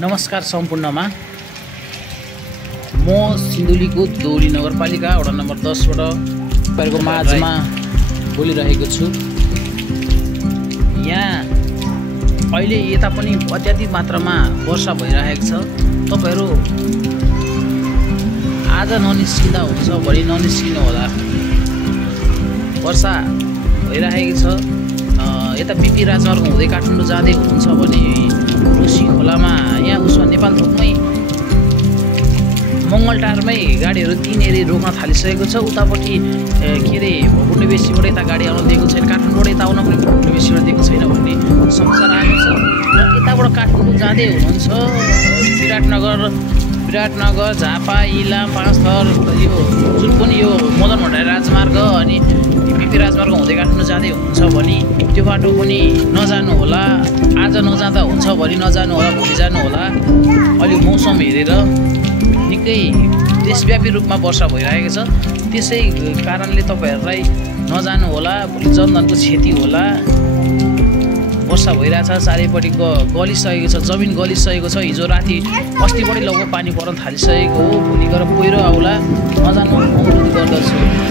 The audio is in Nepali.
नमस्कार सम्पूर्णमा म सिन्धुलीको दौली नगरपालिका वडा नम्बर 10 बाट तपाईहरुको माझमा बोलिरहेको छु। यहाँ अहिले यता पनि अत्याधिक मात्रामा वर्षा भइरहेको छ। तपाईहरु आज ननिस्किँदा हुन्छ, भोलि ननिस्किनु होला। वर्षा भइरहेको छ। यता बिपी राजमार्ग हुँदै काठमाडौँ जाँदै हुनुहुन्छ भने रोसी खोलामा यहाँ उसमा नेपाल थोकमै मङ्गलटारमै गाडीहरू तीनहेरी रोक्न थालिसकेको छ। उतापट्टि के अरे भकुण्डबेसीबाट यता गाडी आउन दिएको छैन, काठमाडौँबाट यता आउन पनि भकुण्डबेसीबाट दिएको छैन भन्ने समाचार आएको छ। र यताबाट काठमाडौँ जाँदै हुनुहुन्छ विराटनगर, झापा, इलाम, पाँचथर, यो जुन पनि यो मदन भण्डारी राजमार्ग अनि बिपी राजमार्ग हुँदै काठमाडौँ जाँदै हुनुहुन्छ भने त्यो बाटो पनि नजानु होला। आज नजाँदा हुन्छ, भोलि नजानु होला, भोलि जानु होला। अलि मौसम हेरेर निकै देशव्यापी रूपमा वर्षा भइरहेको छ। त्यसै कारणले तपाईहरुलाई नजानु होला, भोलि जनधनको क्षति होला। वर्षा भइरहेछ, चारैपट्टि गलिसकेको छ, जमिन गलिसकेको छ। हिजो राति अस्तिबाटै लगभग पानी पर्न थालिसकेको हो। भोलि गएर पहिरो आउला, नजानु अनुरोध गर्दछु।